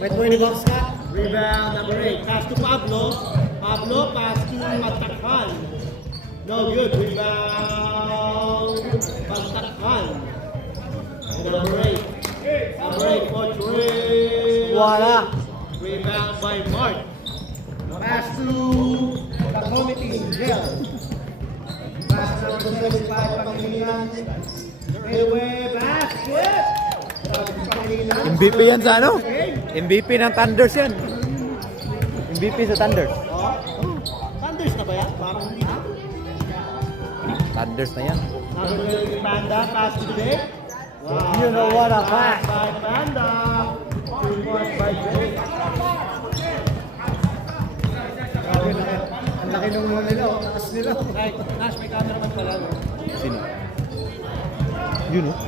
May 20 bucks ka? Rebound number 8. Pass to Pablo. Pablo, pass to Matakhan. No good. Rebound. Matakhan. Number 8. Number 8 for Trey. Wala. Rebound by Mark. Pass to the committee. Jail. Pass number 75. Pangilinan. Anyway, basket. MVP yan sa ano? MVP ng Thunders yan. MVP sa Thunders. Oh. Thunders na ba yan? Parang hindi na. Thunders na yan. Number 12, Panda. Pass to Jake. Wow. You know what a pass. By Panda. 2 points by Jake. Ang laki nung mga nila, taas nila. Nash, may cameraman pala. Sino? Yun oh.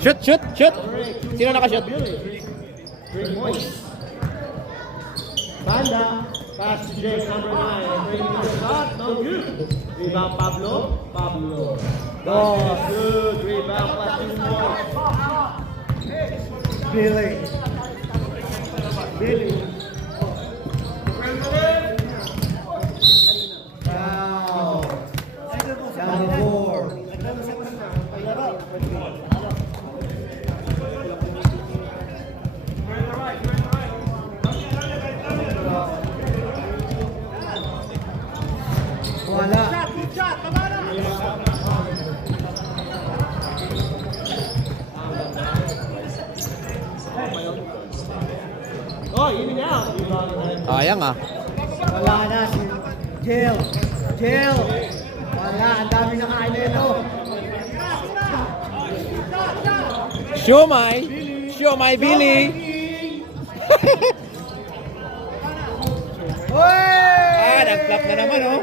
Shoot, shoot, shoot! Sino naka-shoot? Great points. Panda. Pass to Jake, number 9. Bringing the shot. No good. Rebound Pablo. Pablo. Basket good. Rebound Platino. Billy. Billy. Wow. Number 4. Wala. Oh, even now. Sayang ah. Wala na si Jail. Jail. Wala, ang dami nakain na ito. Siomay! Siomay Billy! Nag-flop na naman oh.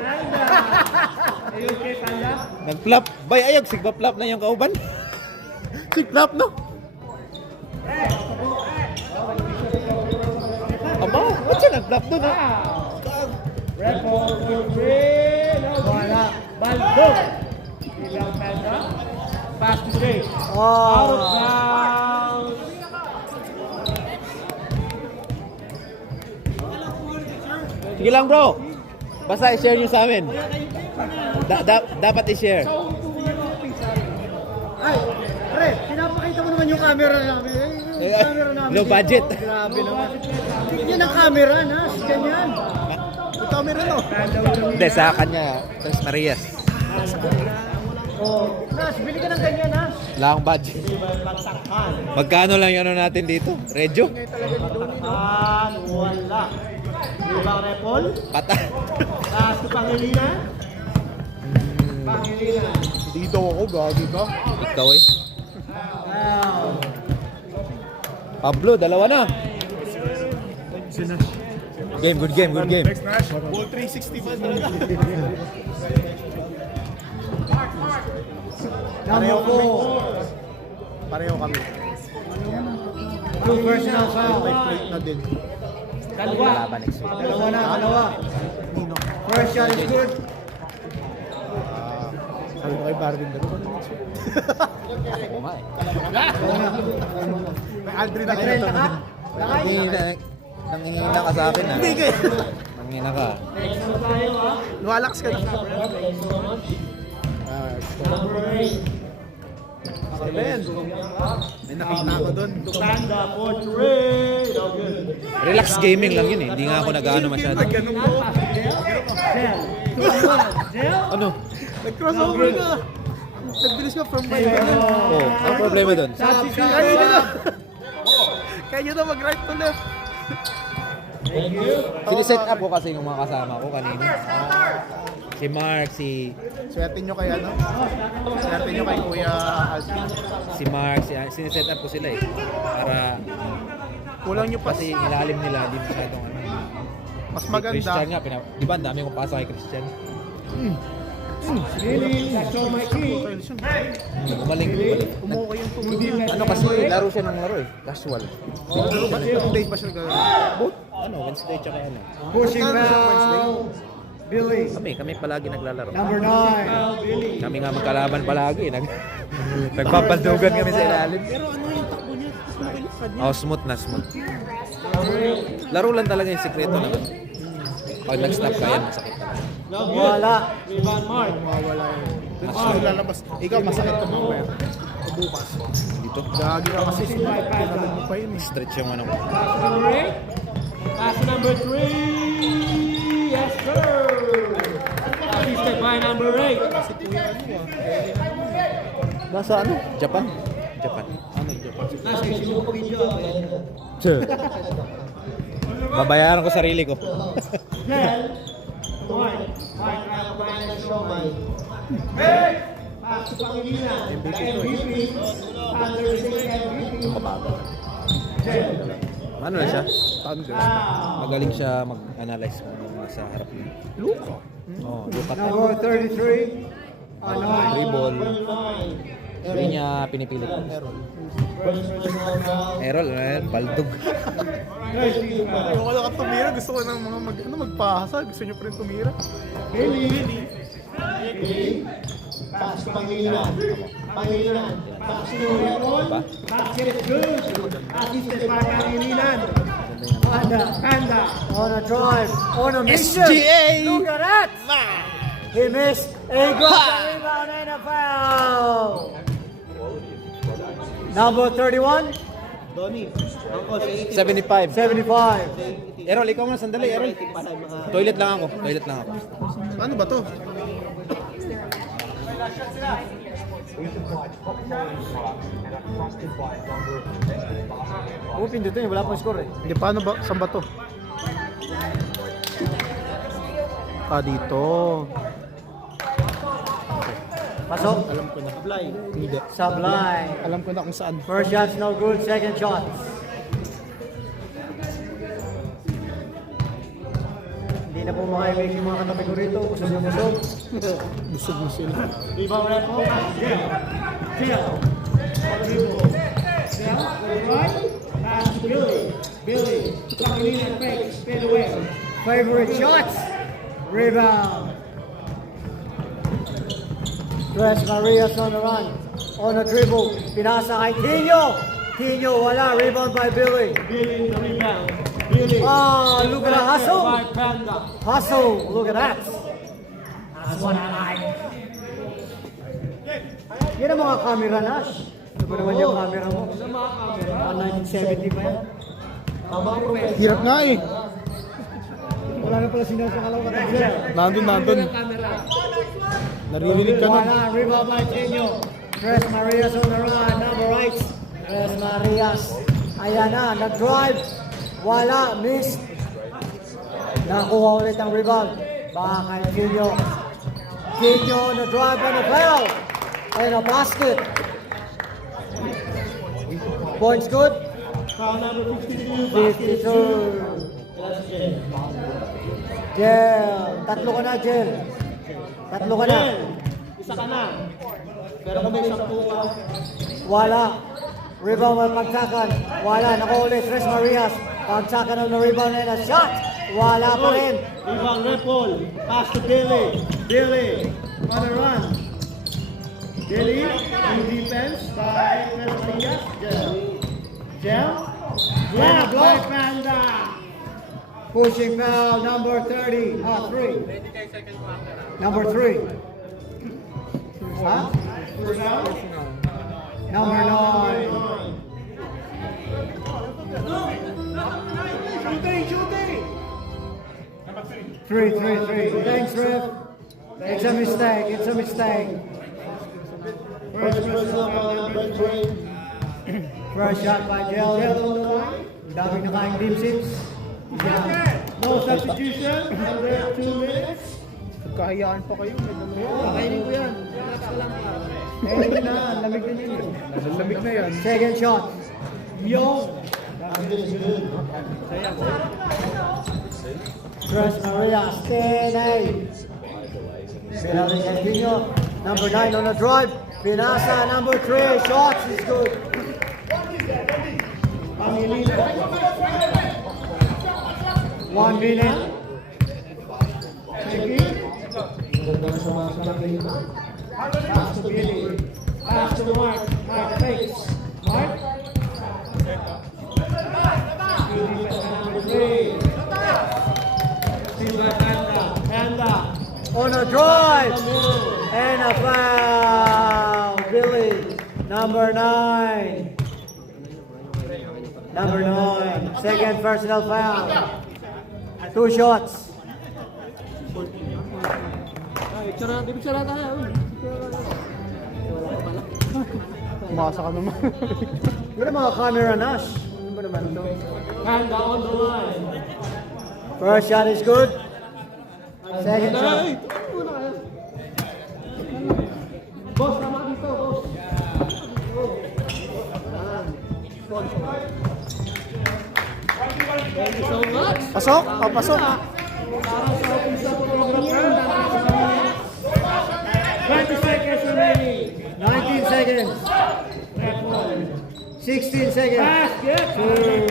Ayun kay Panda. Nag-flop. Bay, ayog, sigpa-flop na yung kauban. Sig-flop no? Aba, what's siya nag-flop doon ha? Red ball for three. No good. Wala. Baldo. Rebound Panda. Pass to Jake. Out of Oh. bounds. Sige lang bro. Basta i-share nyo sa amin. Dapat i-share. Ay, pre, pinapakita mo naman yung camera namin. Yung camera namin. Low dito. budget. Grabe naman. Yan ang camera, Nas. Ganyan. Yung camera no? Hindi, sa kanya. Tres Marias. Oh, Nas, bili ka ng ganyan, Nas. Wala akong budget. Patakhan. Magkano lang yung ano natin dito? Redyo? Patakhan. Wala. Rebound Repol. Pata. Pass to Pangilinan. Pangilinan. Dito ako, gagi ka. Ikaw eh. Wow. Pablo, dalawa na. Game, good game, good game. Ball 365 talaga. Number 4. Pareho kami. Two personal foul. Plate na din. Dalawa. Laban next week. Dalawa na, dalawa. First shot is good. Sabi ko kay Barvin, dalawa na next week. Oo nga eh. May Aldrin na May kayo. 30 ka? Nangihina ka sa akin ah. Hindi kayo. Nangihina ka. Next na tayo ha. Luwalax ka na. Thanks so much. Number 8. Seven. May nakita ko doon. Panda for three. No good. Relax gaming lang yun eh. Hindi nga ako nag-ano masyado. Ganun mo. Gel. Gel? Ano? Nag-crossover na. Nagbilis ka from my way. Oh, ang problema doon? Kaya nyo na. Kaya nyo na mag-right to left. Thank you. Siniset up ko kasi yung mga kasama ko kanina. Si Mark, si Swerte nyo kay ano? Swerte nyo kay Kuya Alvin. Mark, siniset up ko sila eh. Para Kulang nyo pa. kasi ilalim nila, di masyadong ano. Mas Si maganda. Christian nga, di ba ang dami kong pasa kay Christian? Really, that's all my key. Gumaling. Umuko yung tubig. Ano kasi, laro siya ng laro eh. Casual. Pero ba itong day pa siya gano'n? Both, ano, Wednesday tsaka ano. Pushing Magkano siya Wednesday? foul. Billy. Kami palagi naglalaro. Number 9. Kami nga magkalaban palagi. Nagpapaldugan kami sa ilalim. Pero ano yung takbo niya? Nakilakad niya. Oh, smooth na smooth. Laro lang talaga yung sikreto naman. Pag nag-stop ka yan, masakit. No good. Wala. Rebound Mark. Mawawala yun. Tapos lalabas. Ikaw, masakit ka mamaya. O bukas. Dito. Gagi ka kasi tinalog mo pa yun eh. Stretch yung ano. Pass number 8. Pass number 3. Yes, sir. Assisted by number 8. Kasi kuya ano ah. Nasa ano? Japan? Japan. Ano yung Japan? Nasa issue ko video. Sure. Babayaran ko sarili ko. Then, Mark. Mark, Brian na show, Mike. Hey! Pass to Pangilinan. MVP. Thunder MVP. Ano na siya? Thunder. Magaling siya mag-analyze kung ano nasa harap niya. Luka. Oh, lukat. Number 33. Ano? Dribble. Hindi niya pinipilit. Errol, baldog. Ayoko lang ka tumira. Gusto ko ng mga magpahasa. Gusto nyo pa rin tumira. Billy. Pass to Pangilinan. Pangilinan. Pass to Raymond. Basket good. Assisted by Pangilinan. Panda. On a drive. On a mission. SGA! Look at that. He missed. He got the rebound and a foul. Number 31. Donnie. 75. 75. Errol, ikaw muna sandali, Errol. Toilet lang ako. Ano ba to? Oh, pindutin. Wala pang score eh. Hindi, paano ba? Saan ba to? Ah, dito. Pasok. Alam ko na. Hindi. Sablay. Alam ko na kung saan. First shot's no good. Second shot. Hindi na po makaimik yung mga katabi ko rito. Busog na busog. Busog mo sila. Rebound Raymond. Jill. Right. Pass to Billy. Billy. Pangilinan fake. Spin away. Favorite shots. Rebound. Tres Marias on the run. On a dribble. Pinasa kay Tino. Tino wala. Rebound by Billy. Billy the rebound. Billy. Ah, look at that hustle. By Panda. Hustle. Look at that. That's what I like. Yan ang mga camera, Nash. Ano ba naman yung camera mo? Ah, 1970 pa yan. Hirap nga eh. Wala na pala sinasakalaw ka tayo. Nandun. Naririnig ka nun. Wala, rebound by Tino. Tres Marias on the run. Number right. Tres Marias. Ayan na, nag-drive. Wala, miss. Nakuha ulit ang rebound. Baka kay Tino. Tino on the drive and a foul. And a basket. Points good. Foul number 52. 52. That's Jill. Jel. Tatlo ka na, Jel. Tatlo ka na. Isa ka na. Pero kung may 10 ka. Wala. Rebound by Pagsakan. Wala. Nakuha ulit. Tres Marias. Pagsakan on the rebound and a shot. Wala pa rin. Rebound Repol. Pass to Billy. Billy. On the run. Billy. In defense by Tres Marias. Jel. Grab by Panda. Pushing foul, number 30. 3. Number 3. Huh? Number 9. Three. Thanks, ref. It's a mistake. First personal foul number 3. First shot by Jel. Daming nakaing dipsits. No substitution. Under 2 minutes. Nagkahiyaan pa kayo. Kainin ko yan. Eh, na. Lamig na yun. Lamig na yan. Second shot. Yo. Tres Maria, stay. Penalty continue. Number 9 on the drive. Pinasa, number 3. Shots is good. Pangilinan. 1 minute. Pass to Billy. Pass to Mark. Mark fakes. Mark. Number 3. Silver Panda. Panda. On a drive. In the middle. And a foul. Billy. Number 9. Number 9. Second personal foul. 2 shots. Umasa ka naman. Ano mga camera Nash? Ano ba naman ito? Panda on the line. First shot is good. Second shot. Boss, tama dito, boss. Thank you so much. Pasok? Pasok. Para sa ating sa program yan. 20 seconds remaining. 19 seconds. 16 seconds. Pass, good.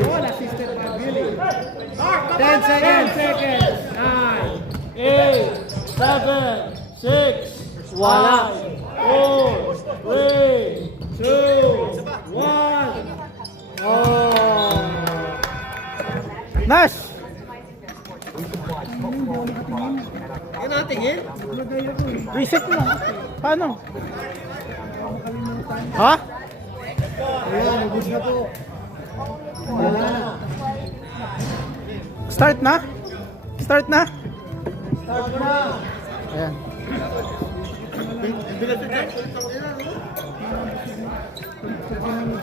Ball assisted by Billy. 10 seconds. 10 seconds. 9, 8, 7, 6, Wala. 5, 4, 3, 2, 1. Oh. Nash! Yan natingin. Reset mo. Paano? Ha? Ayan, ubus na po. Wala na. Start na? Start na? Start na. Ayan.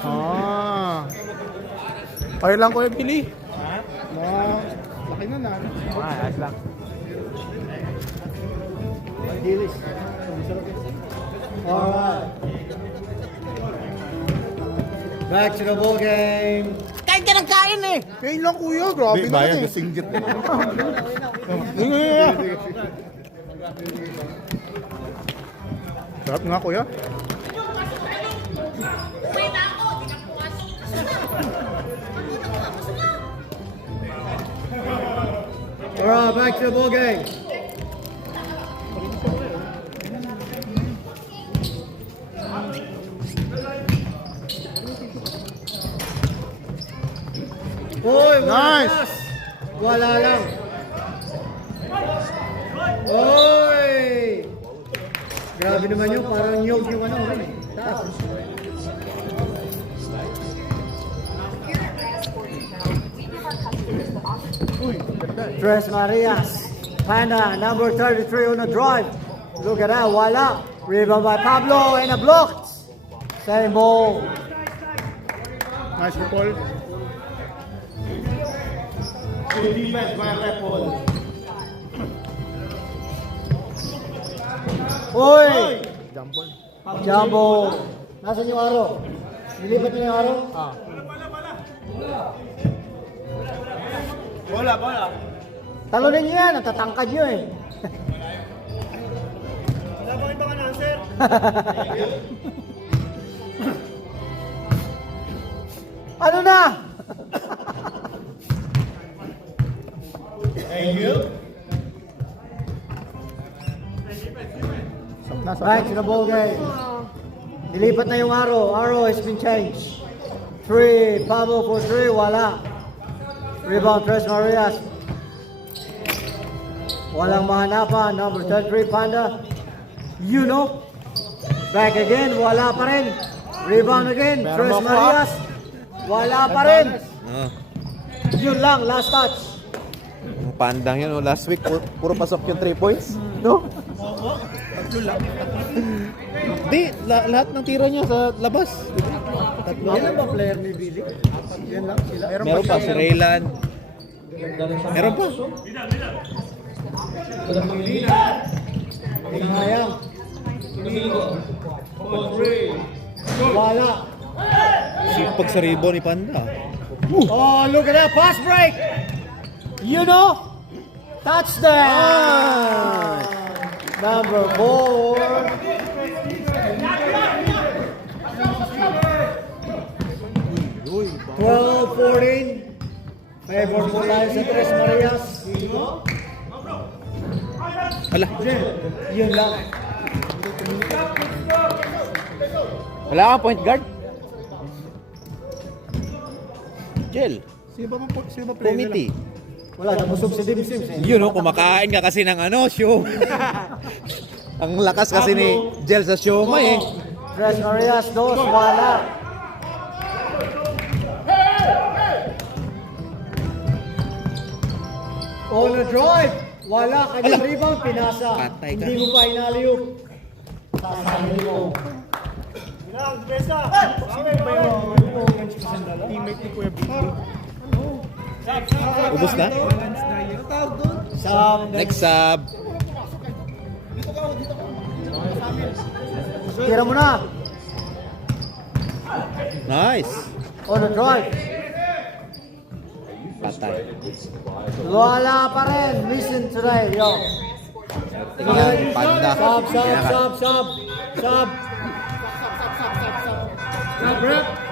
Ah. Okay lang Kuya Billy. Laki na na. Ayos lang. Dilis. Alright. Back to the ball game. Kain lang kuya, grabe na eh. singgit na. Sarap nga kuya. Alright, back to the ball game. Uy, Nice. pass. Wala lang. Uy! Grabe naman yun, parang nyog yung ano. Taas. Tres Marias. Panda, number 33 on the drive. Look at that, wala. Rebound by Pablo and a block. Same ball. Nice ball. Good defense by Repol. Uy! Jump ball. Jumbo. Nasaan yung aro? Nilipat niyo yung aro? Bola. Talunin niyo yan, natatangkad niyo eh. Wala bang ibang answer? Ano na? Thank you. Back to the ball game. Nilipat na yung aro. Arrow has been changed. 3, Pablo for 3, wala. Rebound, Tres Marias. Walang mahanapan. Number 33, Panda. You know. Back again, wala pa rin. Rebound again, Meron Tres ba Marias. Wala pa rin. Ah, Yun lang, last touch. yung pandang yun, oh, last week, puro pasok yung 3 points. No? Di, lahat ng tira niya sa labas. Ilan ba player ni Billy? Yan lang sila. Meron pa si Raylan. Meron pa. Sayang. Wala. Sipag sa ribo ni Panda. Oh, look at that pass break. You know, touchdown. Number 4. 12-14. Favor po tayo sa Tres Marias. Ala. Yun lang. Wala kang point guard? Jel, Sino ba player nila? committee. Wala, nabusog si Dim Sims eh. Yun, no, kumakain ka kasi ng ano, show. Ang lakas kasi ni Jel sa show mo eh. Tres Marias, dos, wala. On the drive, wala. Kanyang Ala. rebound, pinasa. Patay ka. Hindi mo pa inaliyok. Sasahin mo. Teammate ni Kuya Big. Ubus na? Sam, Next sub. tira mo na. Nice. On the drive. Patay. Wala pa rin. Listen today, yo. Tingnan, panda. Sub, sub, Kaya ka. sub, sub. Sub.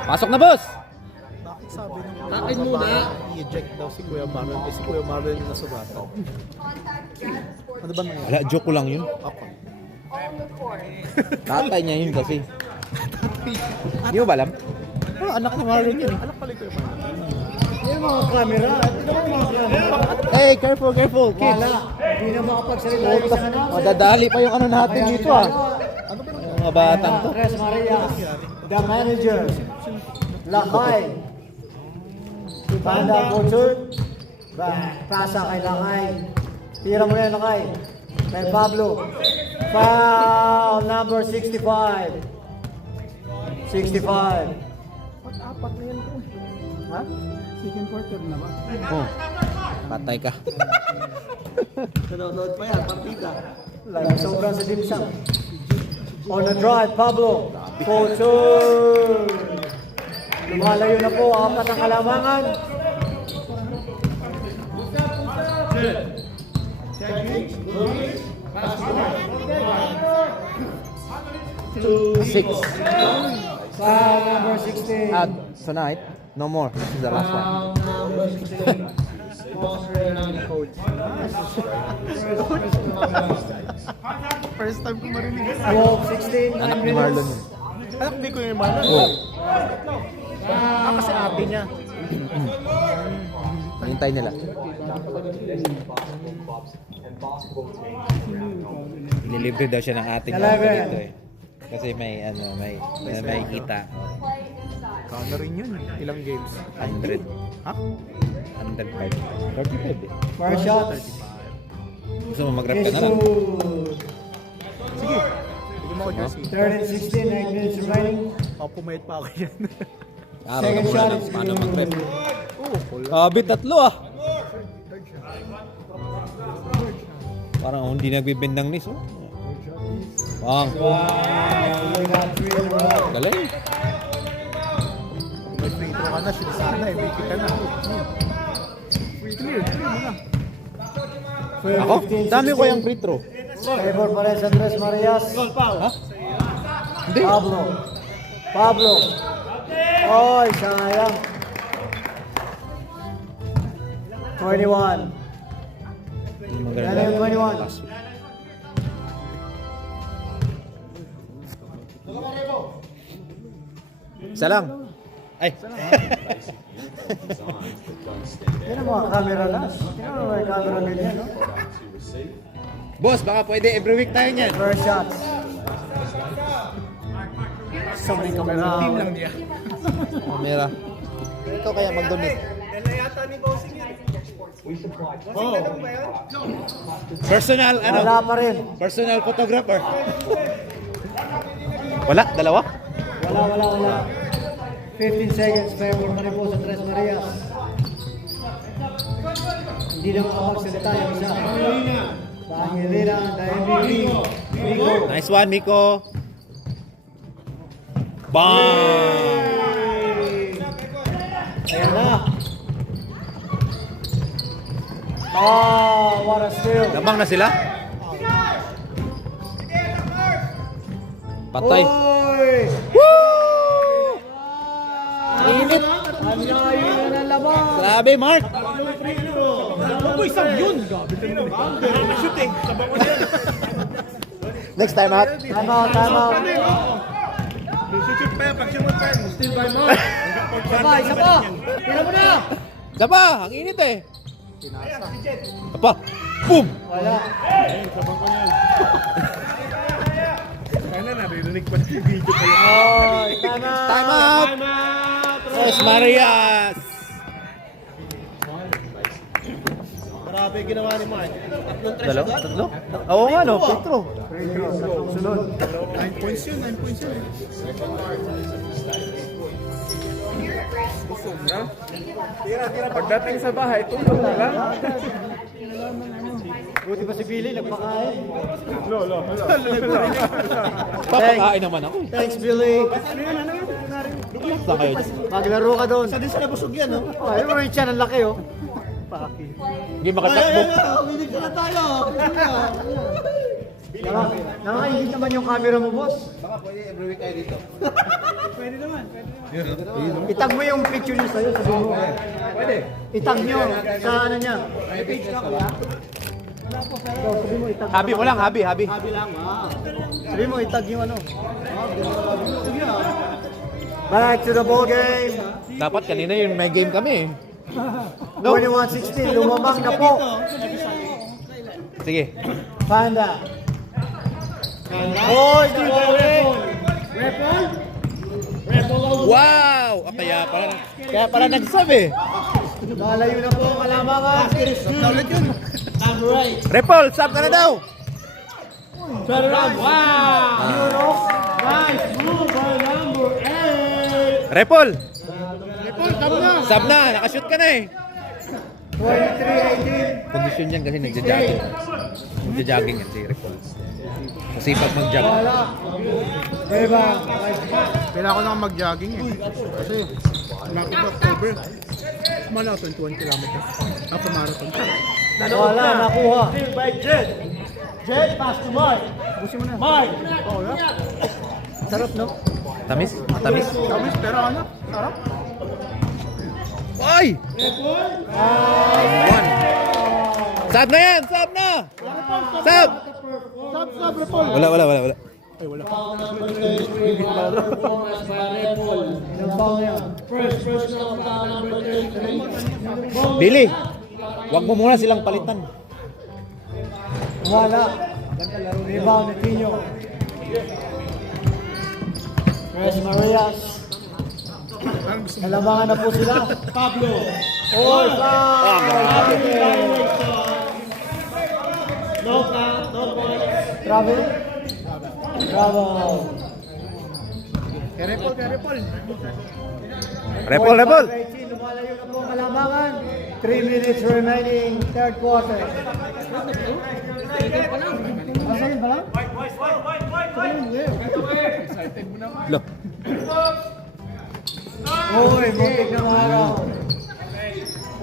Pasok na, boss! Bakit sabi nung akin muna i-eject daw si Kuya Marlon kasi si Kuya Marlon yung nasuratan. Ano ba nangyari? Wala, joke ko lang yun. Ako. Tatay niya yun kasi. Hindi mo ba alam? Oh, anak ni Marlon yun eh. Anak pala yung Kuya Marlon. Yung mga camera. Ito yung mga camera. Hey, careful, careful, kids. Wala. Hindi na makapagsalita yung isang announcer. Madadali pa yung ano natin dito ah. Yung mga batang to. Tres Marias, the manager, Lakay, Panda Fortune, pasa kay Lakay, tira mo na yung Lakay, kay Pablo, foul number 65, 65, Apat na yan po. ha? Second quarter na ba? Oh, patay ka. Nanonood pa yan, partida. Sobrang sa dimsum. On the drive, Pablo. Fortune. Lumalayo na po, apat ang kalamangan. Six. Foul number 16. At tonight, no more. This is the last one. Foul number 16. First time ko marinig. 12, 16, Anak 9 ni Marlon minutes. yun. Anak hindi ko yung Marlon. Oh, Kasi ate niya. hintay nila. Nilibre daw siya ng ating Talaga. mga dito eh. Kasi may ano, may kita. Kano rin yun. Ilang games? 100. Ha? 105. 35 eh. First shot. Gusto mo mag-rap ka Is na lang? good. Sige. Bigyan mo ako jersey. 3rd and 16, 9 minutes remaining. Pumayat pa ako yan. Araw Second na muna shot lang is paano good. mag-rap. Full. Abi, tatlo ah. Parang hindi nagbibindang nis oh. Bang. We got 3 in a row. Galing. May free throw ka na. Sige sana eh. May kita na. Clear. Clear mo na. Ako? Dami ko yung free throw. Favor pa rin sa Tres Marias. Ha? Hindi. Pablo. Pablo. Oy, sayang. 21. Hindi Yan maganda. yung 21. Isa lang. Ay. Yan ang mga camera last. Yan ang mga camera ganyan, no? Boss, baka pwede every week tayo niyan. First shots. So many camera. Team lang niya. Camera. Ikaw kaya mag-donate. Personal, ano? Wala pa rin. Personal photographer. Wala? Dalawa? Wala. 15 seconds. Favor pa rin po sa Tres Marias. Hindi na makapagsalita yung isa. Sa Angelina, the MVP. Rico. Nice one, Miko. Bang! Ayan na. Oh, what a steal. Labang na sila? Patay. Oy! Woo! Init. Ang layo na ng labang. Grabe, Mark. Uy, isang yun! Shoot eh. Sabang ko yan. Next time out. Time out, time out. Still by Mark. Isa pa. Tira mo na. Daba, ang init eh. Apa? Boom! Wala. Sana naririnig pa yung video ko. Oh, time out. Time out! Time out! Tres Marias! Grabe ginawa ni Mark. Tatlong tres Dalawa? agad. Tatlo? Oo nga no, Petro. Sunod. 9 points yun, 9 points yun. Tira, pagdating sa bahay, tulog na lang. Buti pa si Billy, nagpakain. Papakain naman ako. Thanks, Billy. Saan kayo? Maglaro ka doon. Sa din sila busog yan, no? Oh, ayun mo yung tiyan, ang laki, oh. Hindi makatakbo. Uminig na tayo. Nakakaingit naman yung camera mo, boss. Baka pwede every week kayo dito. Pwede naman. Itag mo yung picture niya sa'yo, sabi mo. Pwede. Itag nyo sa ano niya. May page na kuya. Sabi mo, itag. Habi mo lang, habi. Sabi lang, Sabi mo, itag yung ano. Back to the ball game. Dapat kanina yung may game kami. No? 21-16, lumamang na po. Sige. Panda. Hoy, di ba Repol? Repol all the way. Wow! Kaya pala nagsabi. Lalayo na po ang kalamangan. Ulit yun. Time right. Repol, sub ka na daw. Turn around. Wow! Nice move by number 8. Repol, Repol, tama na. sub na. Nakashoot ka na eh. 23-18. Kondisyon yan kasi nagja-jogging. Nagja-jogging yan si Repol. Masipag mag-jog. Wala. Diba? Kailangan ko na mag-jogging eh. Kasi, malapit na October. Marathon, 21 kilometers. Half a marathon. Wala, nakuha. Still by Jet. Jet, pass to Mark. Busin mo na. Mark. Sarap, no? Tamis? Matamis? Tamis, pero ano? Sarap. Ay! One. Sub na yan! Sub na! Sub! Stop, Repol. Wala. Ay, wala. Performance by Repol. Yung foul niya. First personal foul number 33. Billy, wag mo muna silang palitan. Wala. Rebound ni Tino. Tres Marias. Kalabangan na po sila. Pablo. Oy, foul! No count, no point. Travel? Bravo. Kaya Repol. Repol. Lumalayo na po ang kalabangan. 3 minutes remaining, third quarter. Masayun ba lang? Lo. Oy, muntik na araw.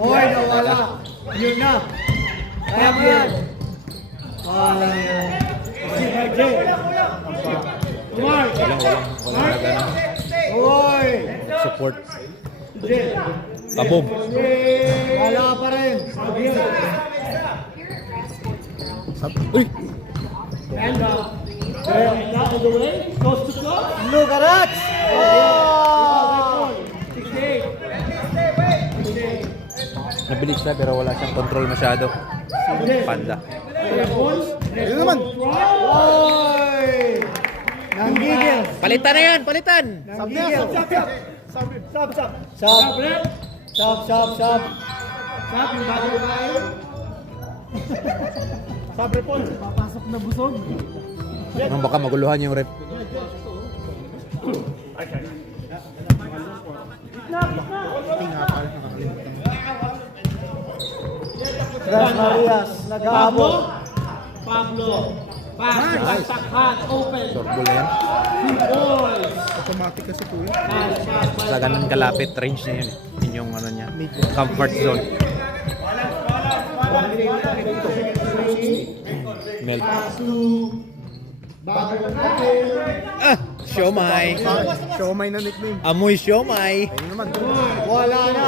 Oy, nawala. Yun na. Kaya mo yan. Wala yan. Mark. Walang nagano. Oy. Support. Kabom. Wala pa rin. Uy! And out of the way. Coast to coast. Look at that! Oh! 68. Nabilis siya pero wala siyang control masyado. Panda. Repol. Yun naman. Oy! Nanggigil. Palitan na yan! Palitan! Nanggigil. Stop. Sab. Sab. Stop yung bago na tayo. Stop, Repol. Papasok na busog. Anong baka maguluhan yung rep? Tres Marias. Nag-aabot. Pablo. Pass. Takhan. Open. Sorbol na yan. Boys. Automatic kasi po yun. Pass. Sa ganun kalapit, range na yun. Yun yung ano niya. Comfort zone. Melt. Ah! Siomay. Siomay na nickname. Amoy siomay. Ayun naman. Wala na.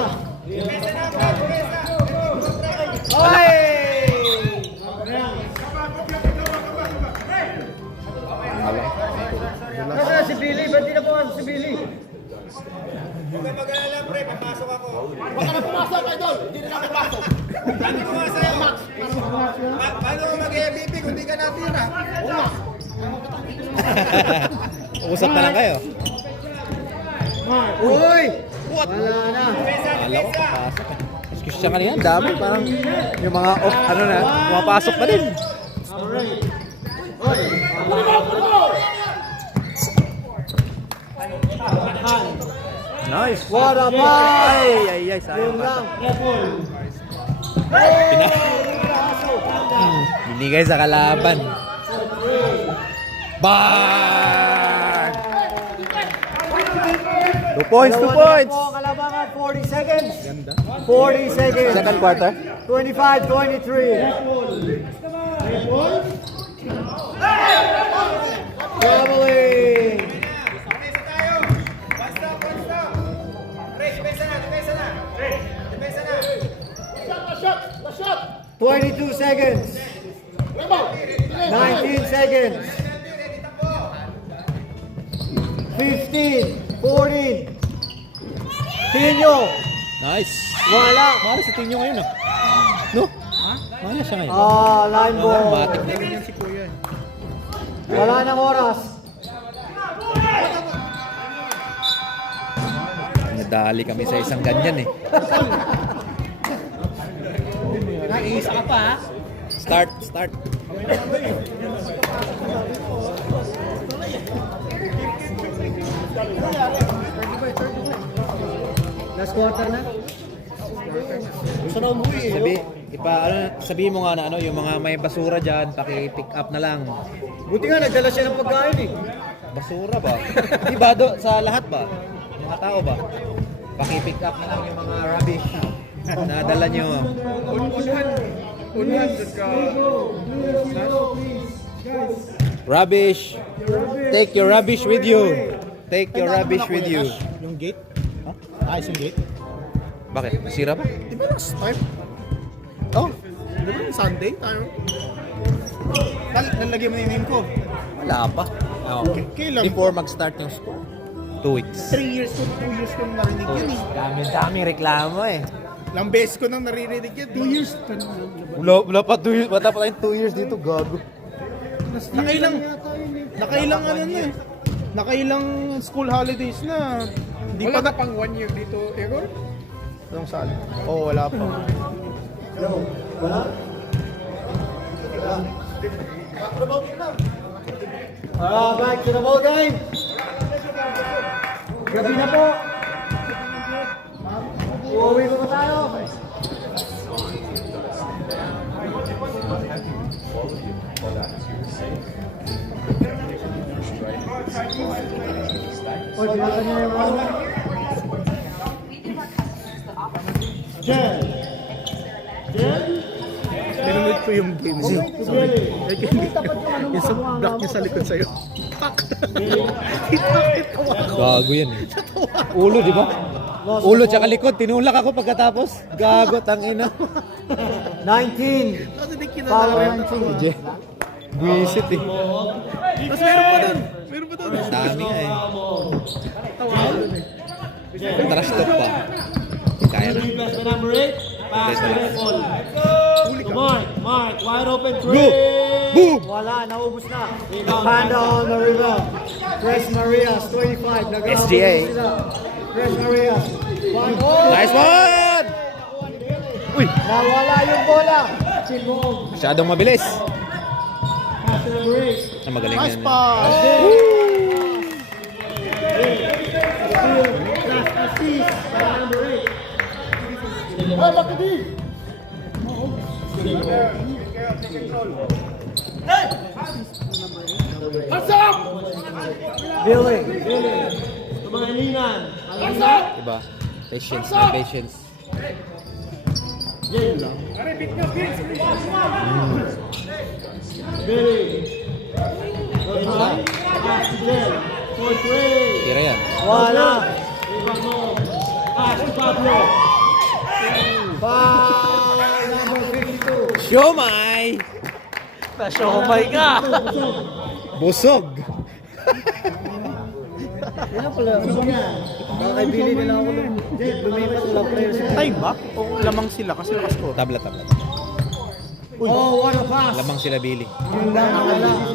Oy! Nasaan si Billy? Ba't di na pumasok si Billy? Huwag ka mag-alala, pre. Papasok ako. Huwag ka na pumasok, idol. Hindi na lang papasok. Ano ko nga sa'yo? Paano ko mag-MVP kung di ka natira? Usap na lang kayo. Uy! Wala na. Alam ko, papasok. Mas Christian kanina, ang dami. Parang yung mga off, ano na, pumapasok pa din. Nice. What a ball! Ay, sayang Yun pa. lang. Binigay sa kalaban. Bang! 2 points, 2 points. Po ang kalabangan, 40 seconds. 40 seconds. Second quarter. 25-23. Traveling. Pre, depensa na. 22 seconds. 19 seconds. 15, 14. Tinyo. Nice. Wala. Mara sa Tinyo ngayon, ah. No? Mara siya ngayon. Line ball. Matik na yun. Wala nang oras. Nadali kami sa isang ganyan, eh. Nag-iisa ka pa, ha? Start. Last quarter na. Gusto na umuwi, eh. Sabihin mo nga na ano, yung mga may basura dyan, paki-pick up na lang. Buti nga, nagdala siya ng pagkain, eh. Basura ba? Di ba sa lahat ba? Mga tao ba? Paki-pick up na lang yung mga rubbish na dala nyo. Rubbish. Take your rubbish with you. Take your rubbish with you. Yung gate? Ayos yung gate? Bakit? Nasira ba? Di ba last time? Oh, di ba yung Sunday tayo? Nalagyan mo na yung name ko. Wala pa. Oh. Kailan? Before mag-start yung school. 2 weeks. 2 years ko nang narinig yun eh. Daming reklamo eh. Ilang beses ko nang naririnig yun. 2 years. Wala pa 2 years. Wala pa tayong 2 years dito, gago. Nakailang ano na eh. Nakailang school holidays na. Di Wala pa ka pang 1 year dito, Igor? Anong sali? Oo, wala pa. Back to the ball game. Gabi na po. Uuwi ko pa tayo. Oy, binasa niyo yung ano? Pinunod ko yung game niyo. Sorry. Yung sa block niya sa likod sa'yo. Gago yan eh. Ulo, di ba? Ulo tsaka likod. Tinulak ako pagkatapos. Gago, tangina. 19. Kasi di Foul kinala. 19. Buisit eh. Tapos meron pa dun. Meron pa dun. Dami nga eh. Trash talk pa. Kaya na. Pass to number 8. Pass to Repol. To Mark, wide open Go! three. Boom! Wala, naubos na. Panda on the rebound. Tres Marias, 25. Nag-aabot SGA. sila. Tres Marias. Nice one! Uy! Nawala yung bola. Chibong. Masyadong mabilis. Pass to number 8. Ah, magaling Nice yan. pass. Last assist by number 8. Billy. Tumahilingan. Diba? Patience, may patience. Billy. Good high. Pass to Jel. For 3. Tira yan. Wala. Rebound mo. Pass to Pablo. Foul number 52. Siomay! Oh my God. Busog! Yan pala. Baka kay Billy na lang ako lumipat. Walang players. Time ba? O lamang sila kasi nakascore? Tabla. Oh, what a pass! Lamang sila Billy. Yung lang wala.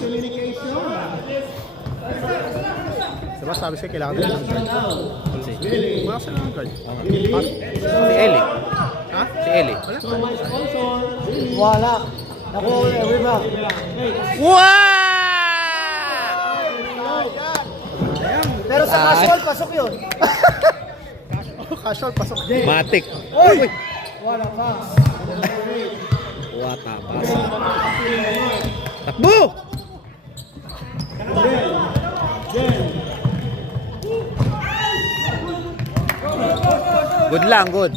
Diba sabi siya kailangan nila ng guard? Wala sila ng guard. Si Eli. Ha? Si Eli. Wala. Nakuha ko yung rebound. Pero sa casual, pasok yun. Casual, pasok. Matik. Oy! Wala pass. Wata pasa. Takbo! Good lang, good.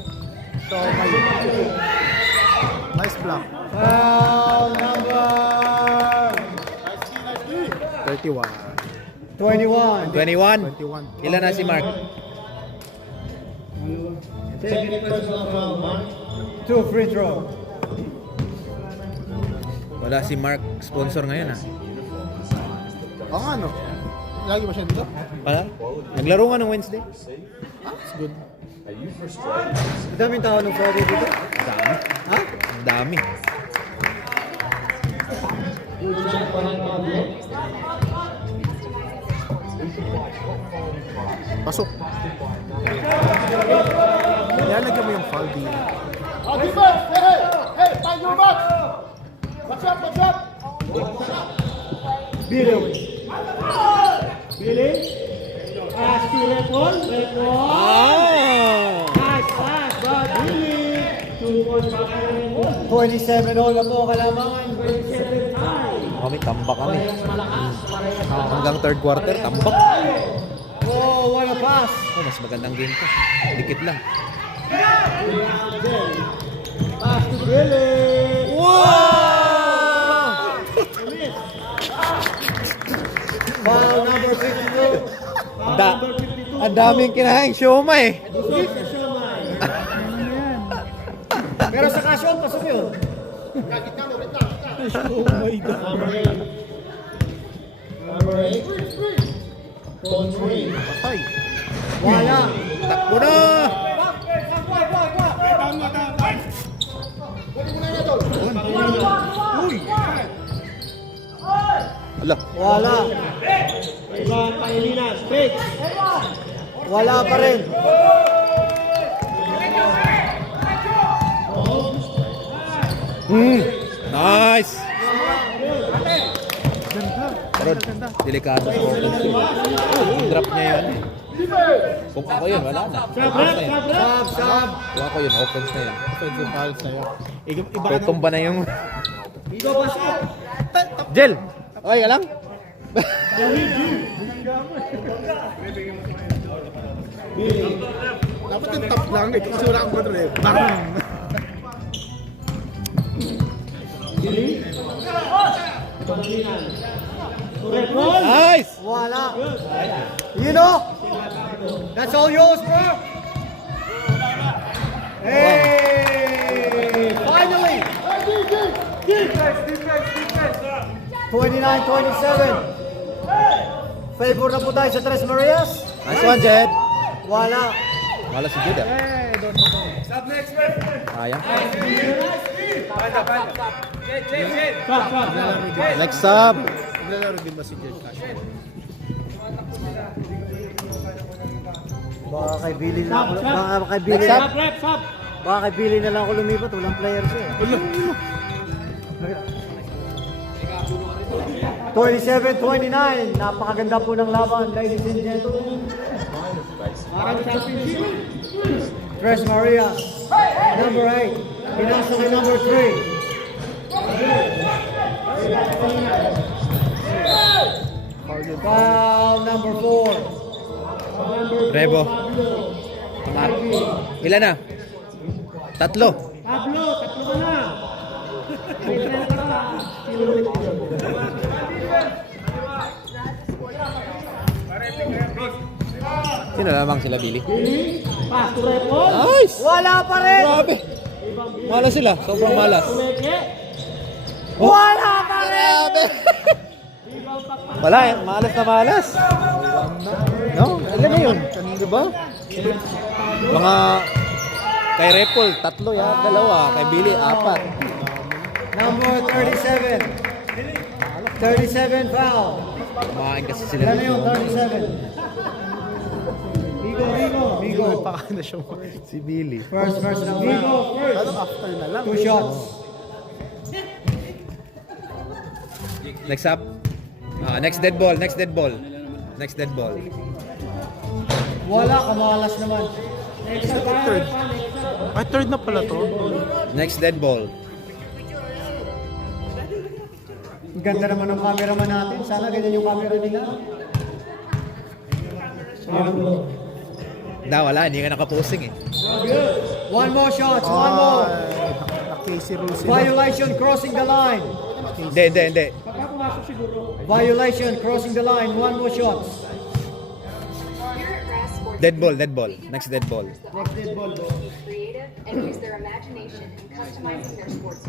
So, nice block. Foul number 31. 21. 21. 21. Ilan na si Mark? Two free throw. Wala si Mark sponsor ngayon ah. Oo nga, no? Lagi ba siya dito? Wala? Naglaro nga ng Wednesday. It's good. Ang daming tao ng Friday dito. Dami. Ha? Ang dami. Pasok. Yan, lagyan mo yung foul dito. Billy. Pass to Redmond. Redmond. Ah! Nice pass, but Billy. 2 points back to Redmond. 27 all na po kalamangan. 27 tie. Kami, tambak kami. Parehas malakas. Parehas Hanggang third quarter, tambak. Oh, what a pass. Oh, mas magandang game to. Dikit lang. Pass to Billy. Foul number 52. Ang daming kinahaing siomay. Pero sa casual, pasok yun. Ay. Wala. Takbo na! Ala, Wala. Wala pa rin. nice! Pero delikado sa offense. Yung drop niya yun. Kung ako yun, wala na. Offense na yun. Sab. Kung ako yun, offense na yun. Offensive fouls na yun. Iba ka na. Tutumba na yung... Ito pa sab. Jel! Okay ka lang? Dapat yung top lang. Ito kasi wala kang control eh. Bang! Nice! Wala. You know? That's all yours, bro. Hey! Finally! 29-27. Favor na po tayo sa Tres Marias. Nice one, Jed! Wala. Wala si Jed ah. Sayang. Next up! Naglalaro din ba si Jed Cash? Baka kay Billy na ako. Baka kay Billy. Next up! Baka kay Billy na lang ako lumipat. Walang players eh. 27-29. Napakaganda po ng laban, ladies and gentlemen. Tres Marias, number 8. Pinasa kay number 3. Foul number 4. Rebo. Ilan na? Tatlo. Tatlo ka na. Sino lamang sila, Billy? Pass to Repon. Nice! Wala pa rin. Grabe! Malas sila. Sobrang malas. Wala pa rin. Grabe! Wala eh, malas na malas. No? Ilan na yun? Diba? Mga kay Repol, 3 yan, 2. Kay Billy, 4. Number 37. 37 foul. Kumain kasi sila Ilan na yun? 37. Migo. na siya si Billy. First ng foul. After na lang. 2 shots. Next up. Next dead ball. Wala, kamalas naman. Third. Ay, third na pala to. Next dead ball. Ang ganda naman ng cameraman natin. Sana ganyan yung camera nila. Wala, hindi ka nakaposing eh. One more shots, one more. Na-Casey rules Violation crossing the line. Hindi. Violation crossing the line. One more shots. Dead ball. Next dead ball. Be creative and use their imagination in customizing their sports.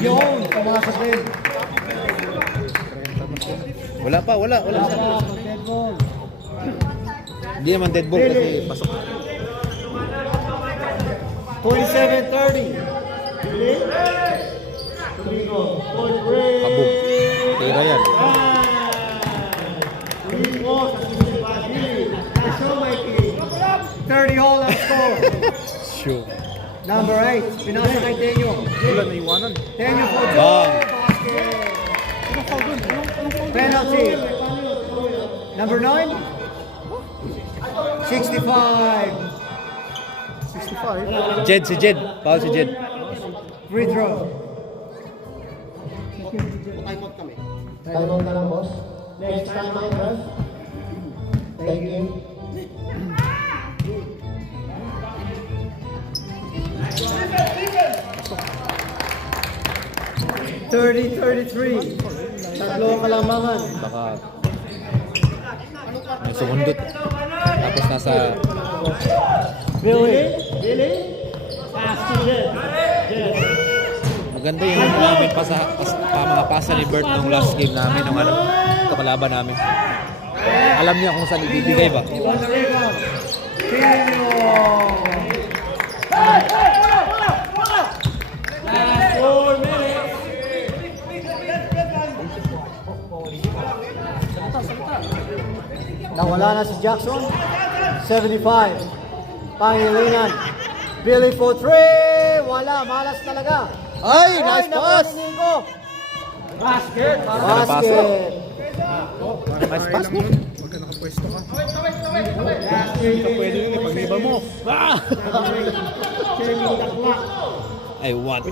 Yun, pumasok din. Wala pa. Dead ball. Hindi naman dead ball kasi pasok. 27-30. Kabog. Tira yan. Thirty all ang score. Sure. Number 8, pinasa kay Tenyo. Wala na iwanan. Tenyo for Bang. basket. Penalty. Number 9. 65. 65. Si Jed. Foul si Jed. Free throw. Time out na lang, boss. Next time out, ref. Thank you. Tatlo kalamangan. Baka may sumundot. Tapos nasa Billy. maganda yung namin mga pasa ni Bert nung last game namin nung kalaban namin. Alam niya kung saan ibibigay ba. On the rebound. Tenyo. Last 4 minutes. Nawala na si Jackson. 75. Pangilinan. Billy for 3. Wala, malas talaga. Ay, nice pass! Basket. Basket. Nice pass mo. Huwag ka nakapwesto ka. Pwede yun, ipag-iba mo. I want.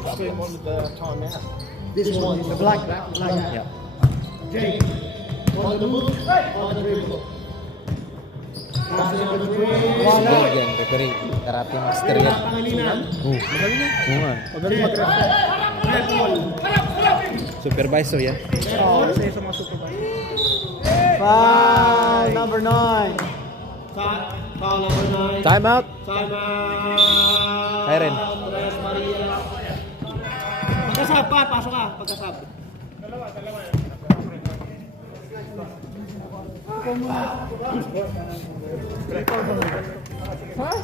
This one, the black. Yeah. Wala. Again, referee. Karate master yan. Magaling yan. Oo nga. Magaling mag-ref. Supervisor yan. Oo, isa sa mga supervisor. Foul number 9. Time out. Kyren. Pagkasab pa, pasok ka. Pagkasab.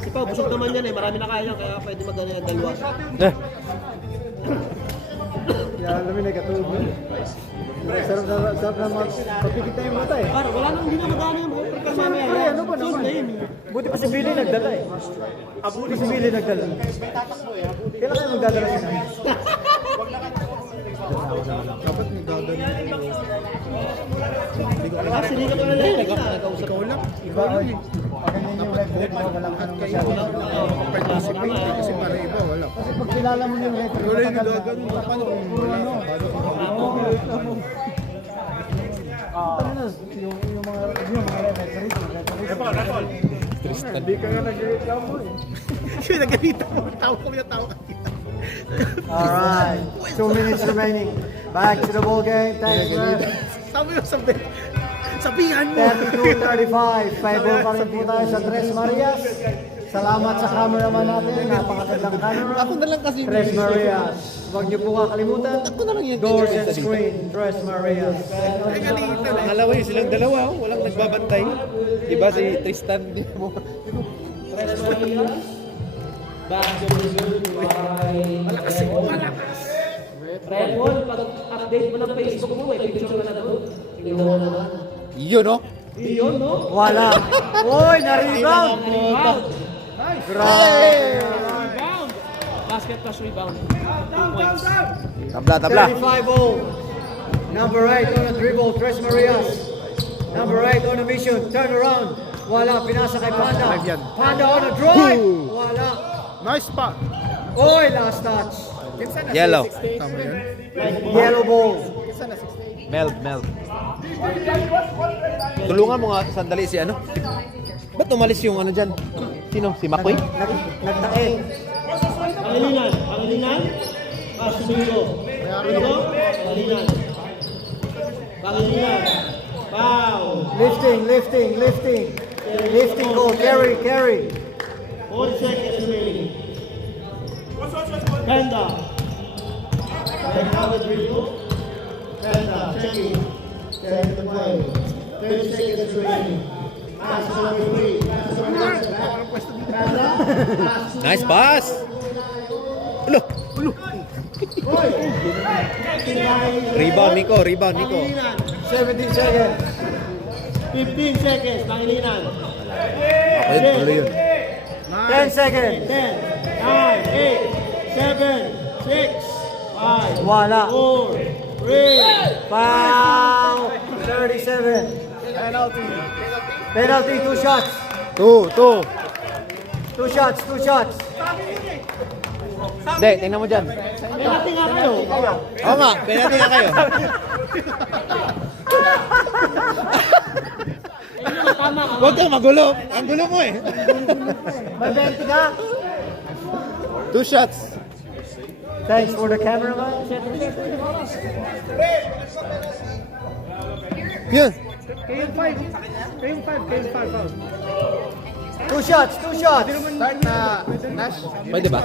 Si Pao, busog naman yan eh. Marami na kaya kaya pwede mag-dalawa. Eh, Kaya alam mo, nagkatulog mo. Sarap na magpapikit na yung mata eh. Para wala nang hindi na magano yung pagkasama yan. Ano ba naman? Buti pa si Billy nagdala eh. Buti si Billy nagdala. Kailan kayo magdadala siya? Dapat may gagawin. Kasi hindi ka pa nalala. Ikaw lang. Iba eh. Paganda yung record mo, walang anong masyado. Participate kasi para iba, wala. Kasi pag kilala mo yung record, Wala yung matagal na. nagagano. Paano kung wala? Paano kung Ano na, yung mga referee, Tristan. hindi ka nga nag-reklamo eh. Kasi nagalita mo. Tao ko yung tao kanina. Alright, 2 minutes remaining. Back to the ball game. Thanks, ref. Sabi mo sabihan mo. 32-35. Favor pa rin po tayo sa Tres Marias. Salamat sa cameraman natin. Napakagandang camera. Ako na lang kasi. Tres Marias. Huwag niyo po kakalimutan. Ako na lang yung Doors and tinitira dito. screen. Tres Marias. Pangalawa yun, silang dalawa, oh. Walang nagbabantay. Diba si Tristan? Di mo. Red Bull, pag-update mo ng Facebook mo, may picture ka na doon. Tingnan mo naman. Yun, no? Yun, no? Wala. Uy, na-rebound. Grabe. Rebound! Basket plus rebound. 2 points. Tabla, tabla. 35-0. Number 8 on a dribble, Tres Marias. Number 8 on a mission, turn around. Wala, pinasa kay Panda. Panda on a drive. Wala. Nice spot. Oy, last touch. Yellow. Yellow ball. Meld. Tulungan mo nga sandali si ano. Ba't umalis yung ano dyan? Sino? Si Makoy? Nagtae. Pangilinan. Pass to Mingo. Mingo. Pangilinan. Foul. Lifting. Lifting goal, carry. 40 seconds remaining. Panda. Another dribble. Panda, checking. Second to play. 30 seconds remaining. Pass to number 3. Panda. Nice pass! Ulo! Rebound, Nico. 17 seconds. 15 seconds. Pangilinan. Okay, tuloy yun. 10 seconds. 10, 9, 8, 7, 6, 5, Wala. 4, 3, Foul. 37. Penalty, 2 shots. 2. 2 shots. Hindi, tingnan mo dyan. penalty nga kayo. Oo nga, penalty nga kayo. Huwag kang magulo. Ang gulo mo eh. May 20 ka? 2 shots. Thanks for the cameraman. Yun. Kayong 5. 2 shots. Start na Nash. Pwede ba?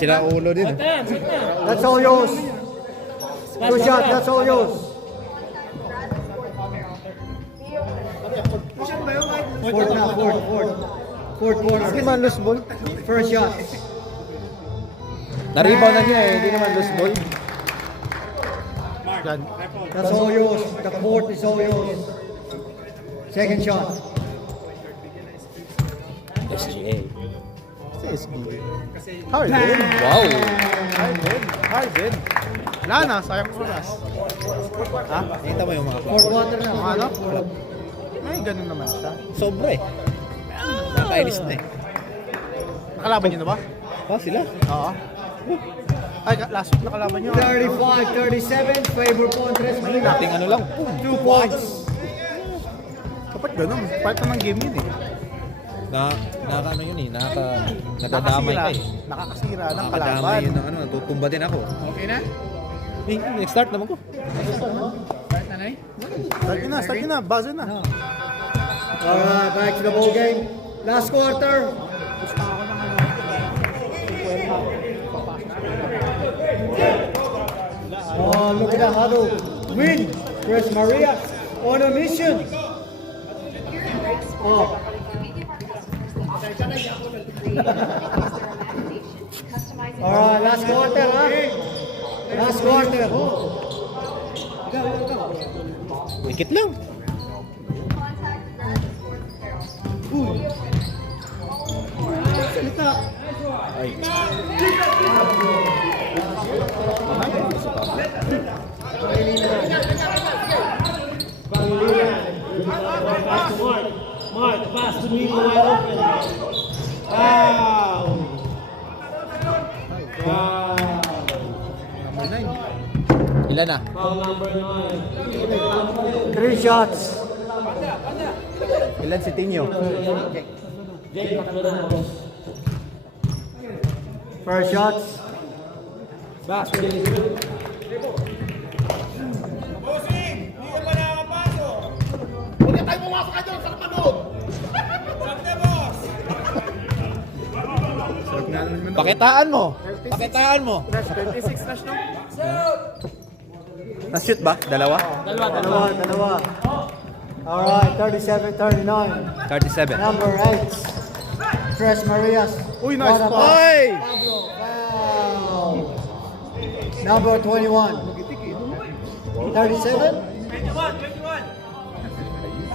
Sila ulo din. That's all yours. 2 shots, that's all yours. Fourth quarter. Hindi man loose ball. First shot. Na-rebound na niya eh. Hindi naman loose ball. That's all yours. The court is all yours. Second shot. SGA. Harden. Wow. Harden. Wala na, sayang oras. Ha? Nakita mo yung mga Fourth quarter na. Ano? Ay, ganun naman siya. sobra eh. Nakainis na eh. Nakalaban niyo na ba? Sila? Oo. Ay, last week nakalaban niyo. 35-37. Favor po Andres Manila. Ating ano lang. 2 points. Dapat ganun. Part na ng game yun eh. Ano yun eh. Nadadamay ka eh. Nakakasira ng Nakakadamay kalaban. yun ng ano. Natutumba din ako. Okay na? Next start naman ko. Start yun na. Buzzer na. Alright, back to the ball game. Last quarter. Oh, look at that huddle. Win. Tres Maria on a mission. Oh, alright, last quarter, huh? Last quarter. Wikit lang. Ay. Mark, pass to me, wide open. Wow! Ilan na? Foul number 9. 3 shots. Ilan si Tinyo? First shots. Basket. Bossing! Hindi ka pa nakakapasok! Huwag na tayo pumasok ka doon sa kapanood! Sakta, boss! Pakitaan mo. Pakitaan mo. 26 na siya. Na-shoot ba? Dalawa? Dalawa. Alright, 37-39. 37. Number 8. Tres Marias. Uy, nice What a pass. Oy! foul. Number 21. 37?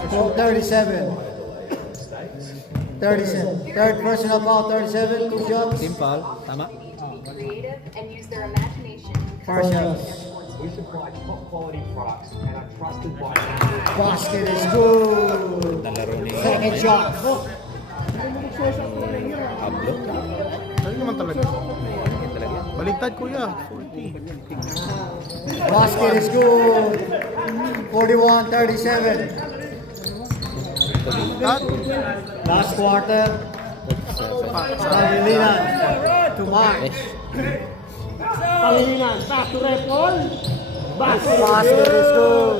37. 37. Third personal foul, 37. 2 shots. Team foul. Tama. Be creative and use their imagination. First shots. We supply top quality products and are trusted by Basket is good. Nalaro ni Second shot. Pablo. Ano naman talaga? Baligtad kuya. 40. Basket is good. 41-37. At Last quarter. Pangilinan to Mark. Pangilinan, pass to Repol. Basket is good.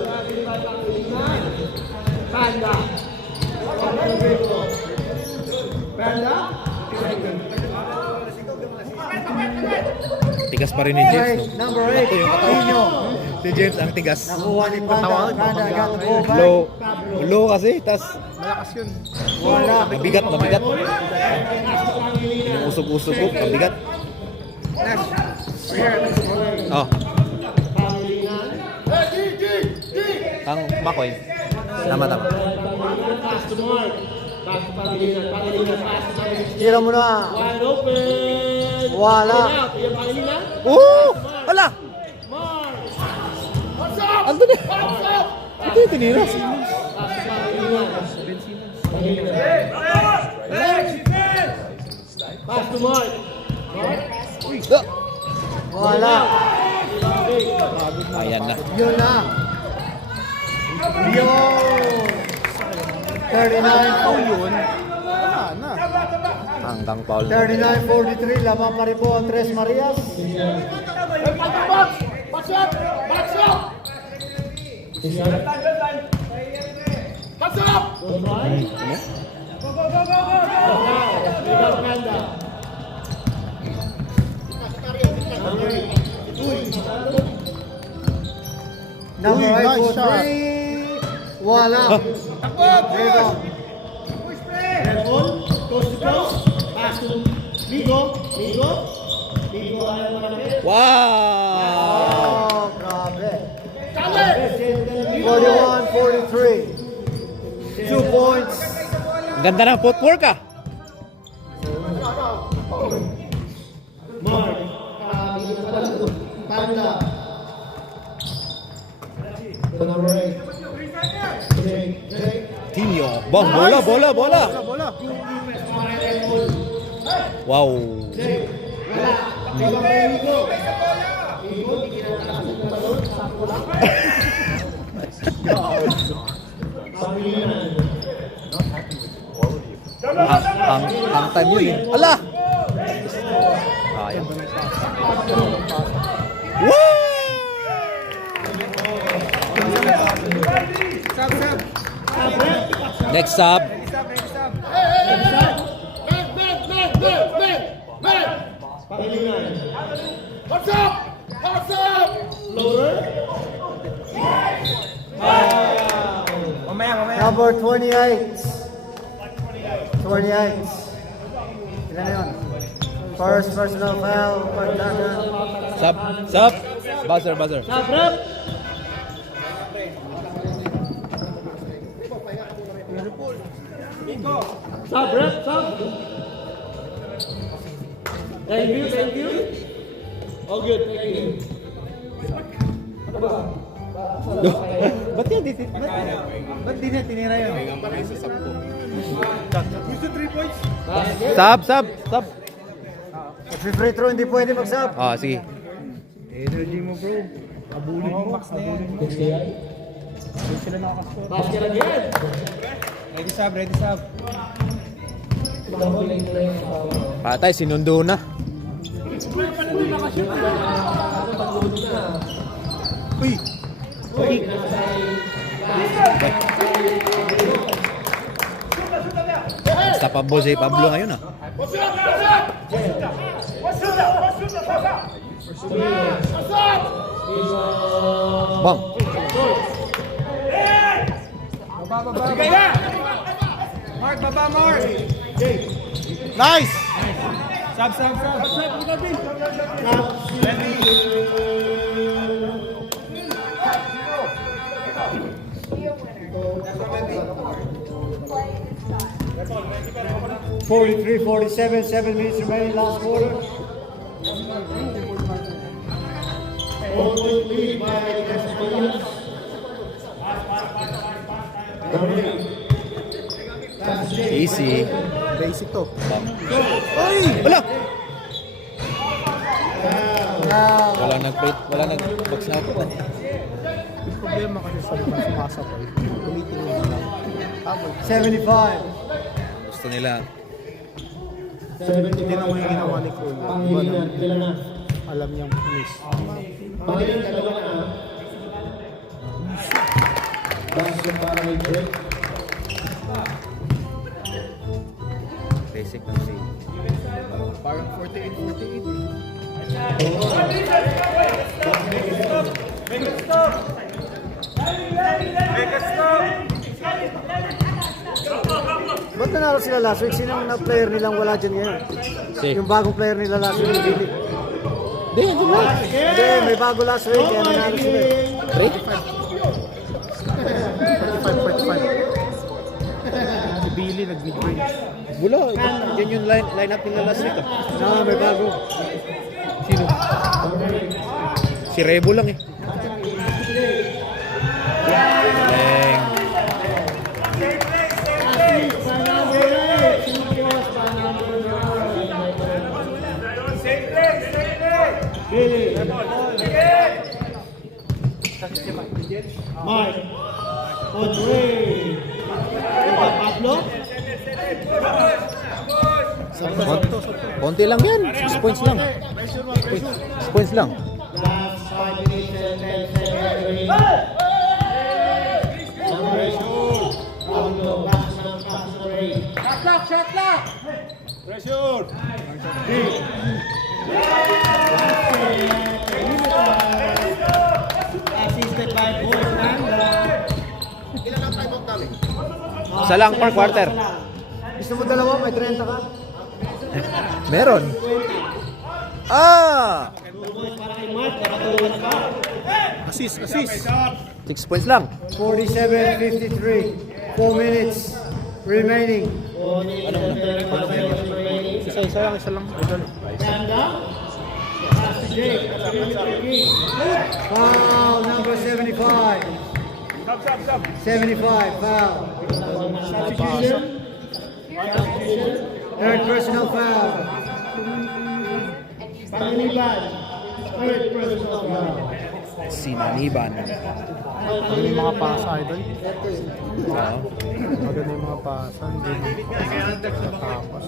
Panda. Tigas pa rin ni James. Right, number 8. Pino. Si James ang tigas. Nakuha ni Panda. Panda got the ball back. Low kasi. Tas malakas yun. Wala. mabigat. Usog-usog ko. Mabigat. Oh. Ang Makoy. Tama. Pass to Mark. Back to Pangilinan. Pangilinan, pass to Pangilinan. Tira mo na. Wide open. Wala. Yung Pangilinan. Hala! Mark. Ando na. Ito yung tinira. Pass to Pangilinan. Pass to Mark. Wala. Ayan na. Yun na. Yun. 39 Yun. Wala na. Hanggang foul na. 39-43. Lamang pa rin po ang Tres Marias. Number Uy, 8 nice for shot. 3. Wala. Rebound. Repol. Coast to coast. Pass to Ligo. Ayaw malapit. Wow! Oh, grabe. 41-43. 2 points. Ganda ng footwork ah. Mark. Panda. To number 8. Tinyo. Bang, bola. Bola. Wow. Ang time yun eh. Ala! Ayan. Woo! Next sub. Number 28. 28. Ilan na yun? First personal foul. Pagdagan. Sub. Buzzer. Stop, rep. Stop, rep. Stop. Thank you. All good, thank you. Ba't di niya tinira yun? Sub. Free throw, hindi pwede mag-sub. Ah, sige. Basket again. Patay, sinundo na. Uy. Basta Pablo ngayon ah. Bang. Mark, baba, Mark! Nice! Sub. Be a winner. Play inside. 43-47, 7 minutes remaining, last quarter. All-point lead by Casablanca. Easy. Basic to. Wala! Now, Wala nag-box na ako. Yung problema kasi sa mga sumasabay, tumitingin na lang. Habang 75. Gusto nila. 75. hindi naman yung ginawa ni Cole. Pangilinan, kailan na? Alam niyang miss. Pangilinan, dalawa na. Basket para kay Jeff. Basic lang siya. Parang 48-48. Ba't nanalo sila last week? Sino ang player nilang wala dyan ngayon? Si. Yung bagong player nila last week, yung Billy. Hindi, hindi na. Hindi, may bago last week, kaya nanalo sila. 45. Si Billy nag-mid-range. Wala, yan yung line-up nila last week. No, may bago. Sino? Si Rebo lang eh. Galing. Mark. Andre. Pablo. Konti lang yan. 6 points lang. 6 points lang. Last 5 minutes and 10 seconds remaining. Number 8. Pablo, pass the rain. Shot clock! Pressure! Assisted by Boy Nanda. Isa lang per quarter. Gusto mo dalawa? May 30 ka? Meron. Ah! Assist. 6 points lang. 47-53. 4 minutes remaining. Isa lang. Idol. Foul number 75. 75, foul. Third personal foul. Pangilinan. Third personal foul. Sinaniban. Maganda yung mga pasa, idol. Oo. Maganda yung mga pasa. Hindi natapas.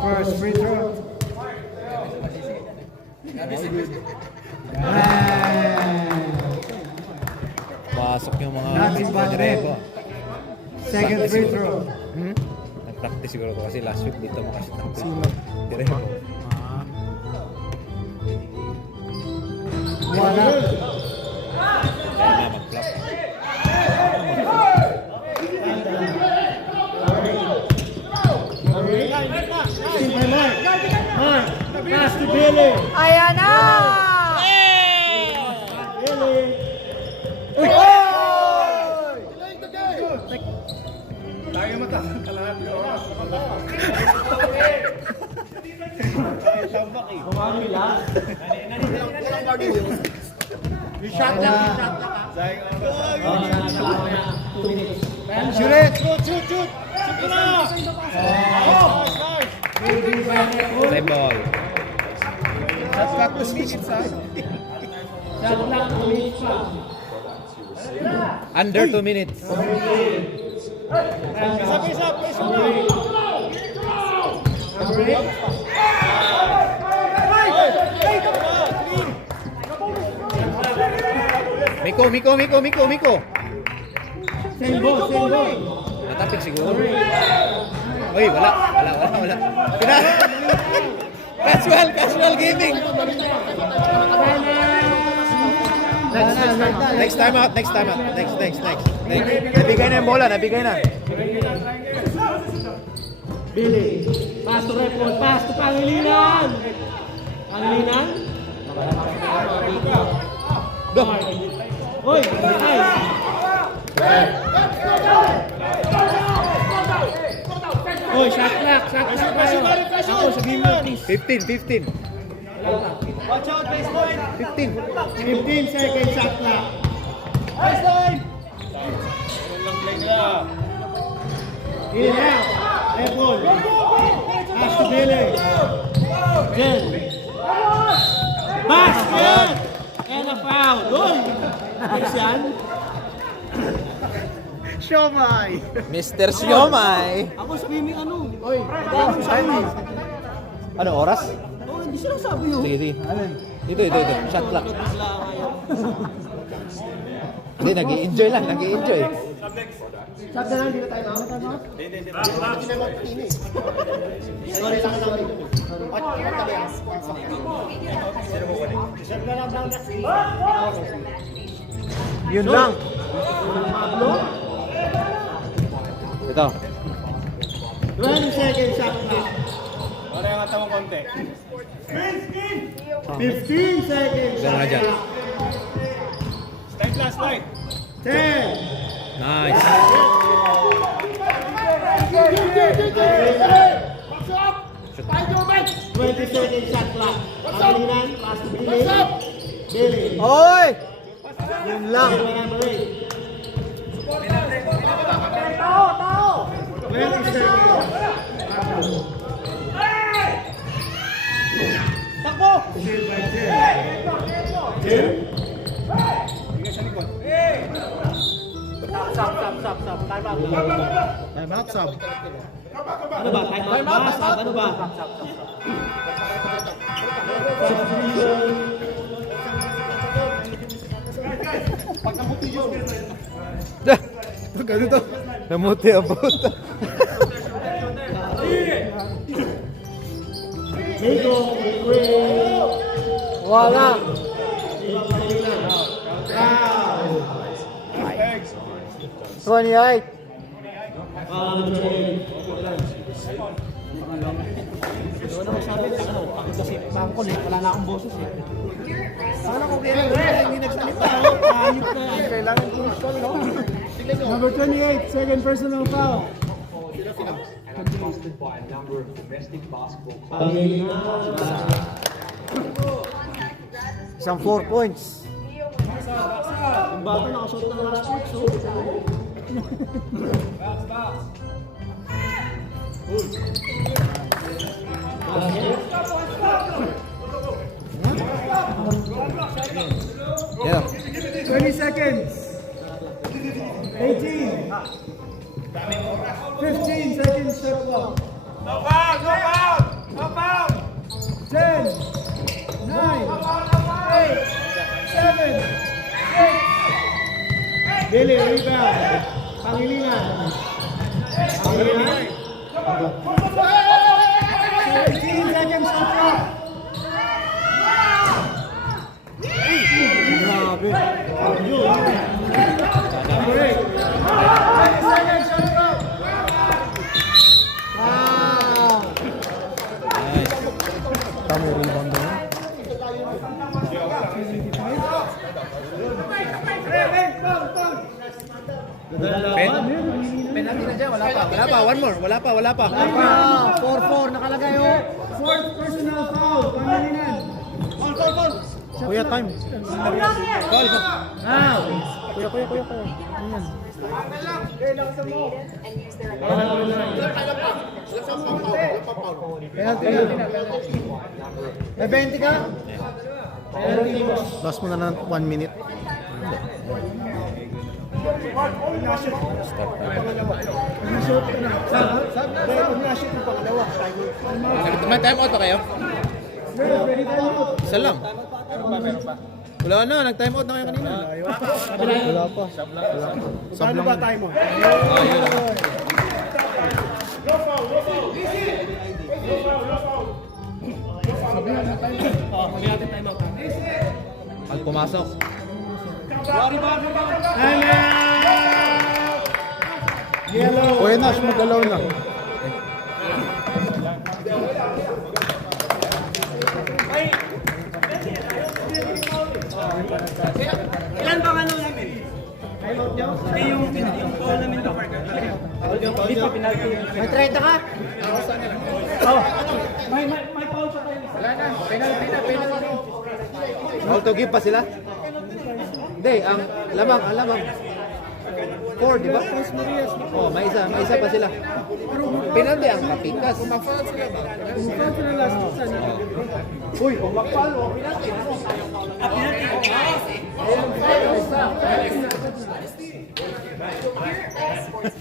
First free throw. Pasok yung mga Nothing but net. Rebo. Second free throw. Nag-practice siguro ko kasi last week dito makashoot ng Sino? Si Rebo. One up. Kaya nga mag-flop. Mark. Pass to Billy. Ayan na! Billy. Tayo matakang kalahat ko. Shoot it! Play ball. That's got 2 minutes, ha? Under 2 minutes. Miko. Same ball. Natapik siguro. Uy, wala. Casual gaming. Next time out. Next. Nabigay na yung bola, nabigay na. Billy. Pass to Repol. Pass to Pangilinan. Pangilinan. Go. Hoy, ay. Hoy, shot clock tayo. Ako, sabihin mo, please. 15. Watch out, baseline. 15. 15 seconds shot clock. In and out. Apple. Pass to Billy. Jen. Basket! And a foul. Hoy! Next yan. Siomay. Mr. Siomay. Ako swimming ano. Ano oras? Oh, hindi sila sabi yun. Sige. Dito. Shot clock. Hindi, nag-i-enjoy lang. Shot na lang, hindi na tayo na. Sorry lang namin. Yun lang. Ito. 20 seconds shot clock. 15 seconds Diyan na shot dyan. clock. 10. Nice. 20 seconds shot clock. Pangilinan, pass to Billy. Billy. Oy! Yun lang. 20 seconds. Takbo! Time out, sub. Ano ba? Time out? Ano ba? Ganito. Namuti ang puta. Nico, Wala. Foul. 28. Wala na akong boses eh. Sana kung Hindi nagsalita. Ayop na yan. Kailangan crucial, no? Number 28, second personal foul. And I'm trusted by a number of domestic basketball clubs. Isang 4 points. Ang bata nakasuot ng last week, so... Yeah. 20 seconds. 18. 15 seconds shot clock. No foul! 10, 9, 8, 7, 6. Billy, rebound. Pangilinan. 17 seconds shot clock. Grabe. Number 8. 20 seconds shot clock. Wow. Tama yung rebound na yun. Penalty na dyan, wala pa. Wala pa. 4-4 nakalagay oh. Fourth personal foul. Pangilinan. Kuya, time. Ah. Kuya. Ayan. and use their imagination. May 20 ka? Last mo na ng 1 minute. May time out pa kayo? Isa lang. Wala na, nag-time out na kayo kanina. Wala pa. Paano ba tayo mo? Ayun. Pag pumasok. Yellow. Uy, Nash, magalaw na. Ilan bang ano namin? Hindi yung call namin to. Hindi pa pinalti. May 30 ka? May call pa tayo. All to give pa sila? Hindi, ang lamang. 4, di ba? Oh, may isa pa sila. Penalty ang kapikas. Uy, umakpal o.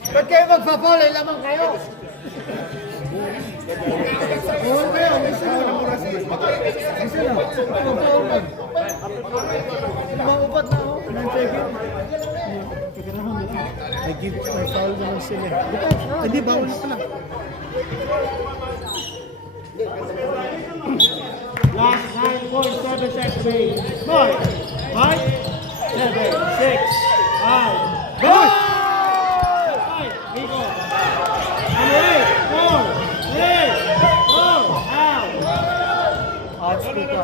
Ba't kayo magpa-fall? Ay lamang kayo. Lumaupat na ako. May foul naman sila. Hindi, bawal na pala. Last 9.7 seconds remaining. Mark! 5, 7, 6, 5. Go! 5, Nico. Number 8, 4, 3, go! Out! Odds dito.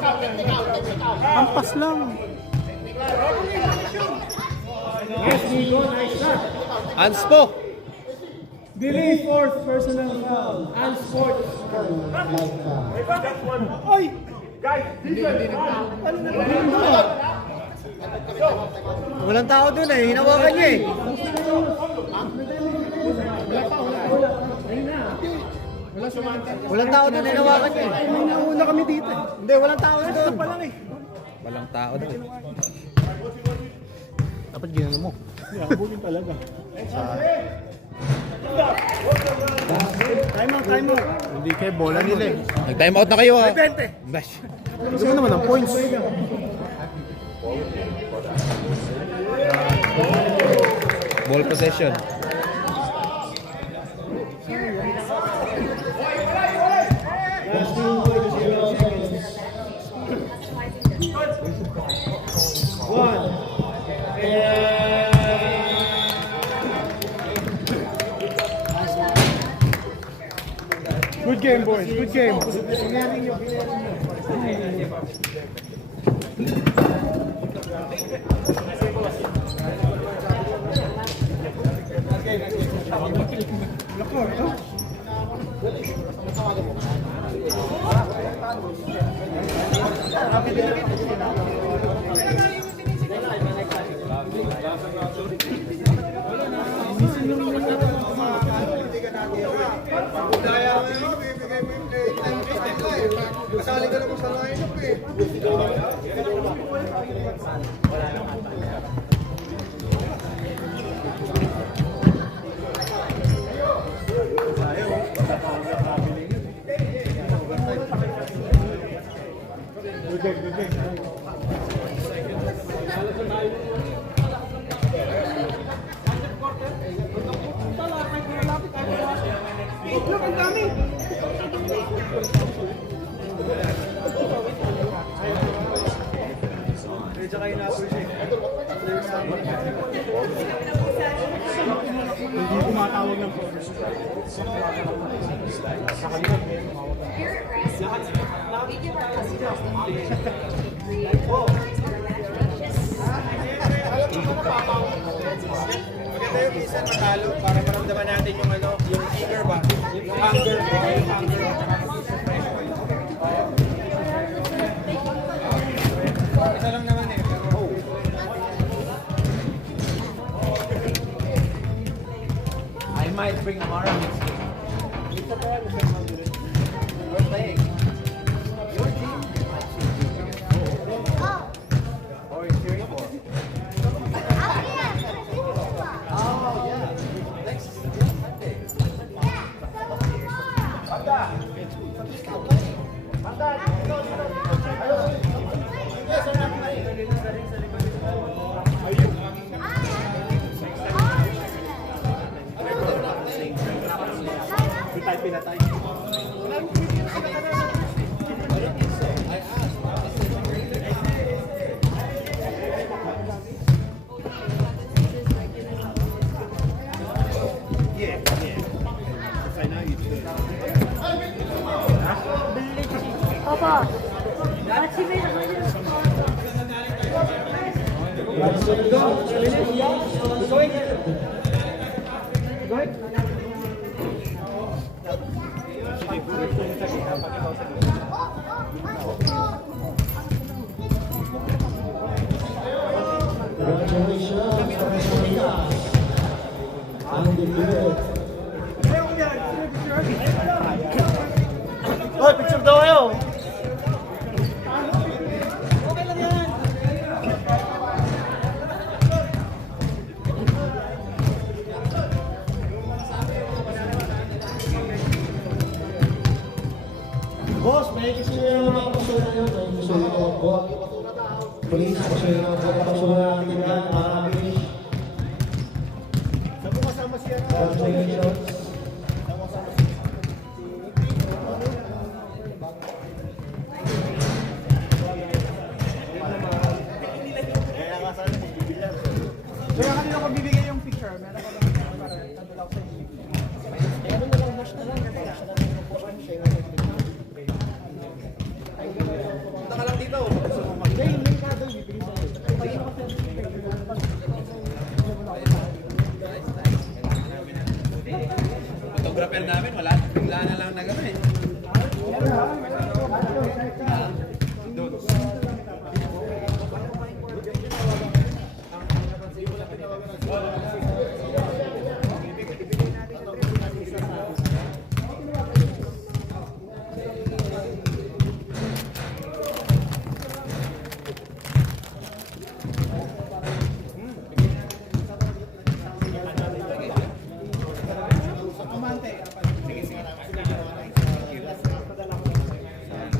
Ampas lang. Yes, Nico. Nice shot. Anspo. Delay fourth personal foul. And sports. Oy! Walang tao dun eh. Hinawakan niya eh. Walang tao dun. Hinawakan niya eh. Nauna kami dito eh. Hindi, walang tao dun. Walang tao doon. Dapat ginano mo. Habulin talaga. Time out. Hindi kayo bola nila eh. Nag-time out na kayo ha. 20. Bash. Gusto naman ang points. Ball possession. Good game, boys. Good game. Kasali ka naman sa lineup eh. Hindi kumatawag ng Here at Rest, we give our customers the option to create stories their imagination. Maganda yung minsan matalo para maramdaman natin yung ano, yung eager ba? Yung hunger. Yung hunger. Isa lang naman eh. Pero I might bring Amara next game. We're playing. Your team. Or you're cheering for. Oh, yeah. Next Sunday. Papa, let's see me. Congratulations, Perez Marias. Undefeated. Hoy, picture daw kayo. Boss, may gusto nyo yung mga kapasunan nyo. May gusto nyo yung buwag. Police, gusto nyo yung kapasunan natin yan. Marami. Congratulations. Kaya kanina ko bibigay yung picture. Meron ko lang para tandala ko sa inyo. Punta ka lang dito. Photographer namin, wala. Bigla na lang nagano eh.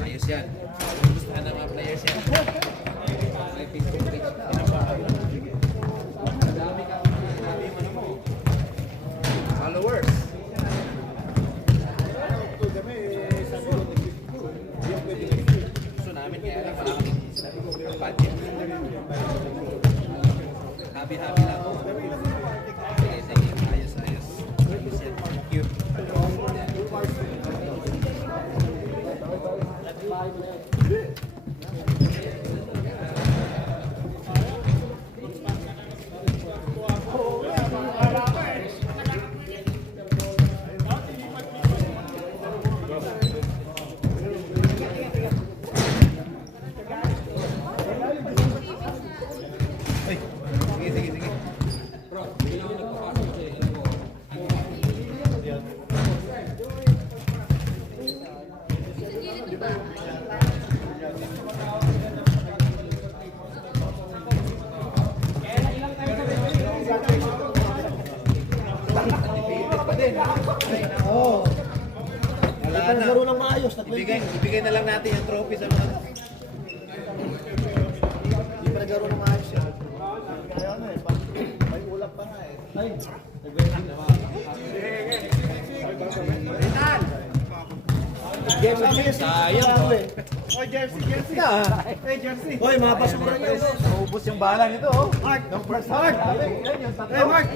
Ayos yan. Gustuhan ng mga players yan. May Facebook page. Madami ka. Madami yung ano mo. Followers. Gusto namin kaya lang wala kami budget. Happy lang. Sige. Ayos. Ayos yan. Thank you. Sige. Oo. Wala Wala na. laro ng maayos. Ibigay na lang natin yung trophy sa mga Hindi pa naglaro ng maayos yan. Kaya ano eh, may ulap pa nga eh. Ay, Jersey. sayang. Oy, Jersey. Hey, Jersey. Hoy, mga basura niyo. Naubos yung bala nito, oh. Mark. Mark.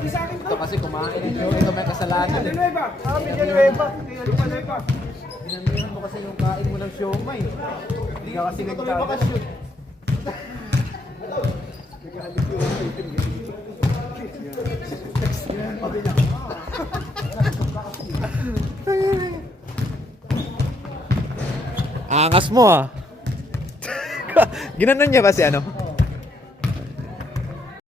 Ito kasi kumain ito. Ito may kasalanan. Villanueva. Villanueva. Villanueva. Pinamihan mo kasi yung kain mo ng siomay. Hindi ka kasi nagtatas. Angas mo ah. Ginanon niya ba si ano?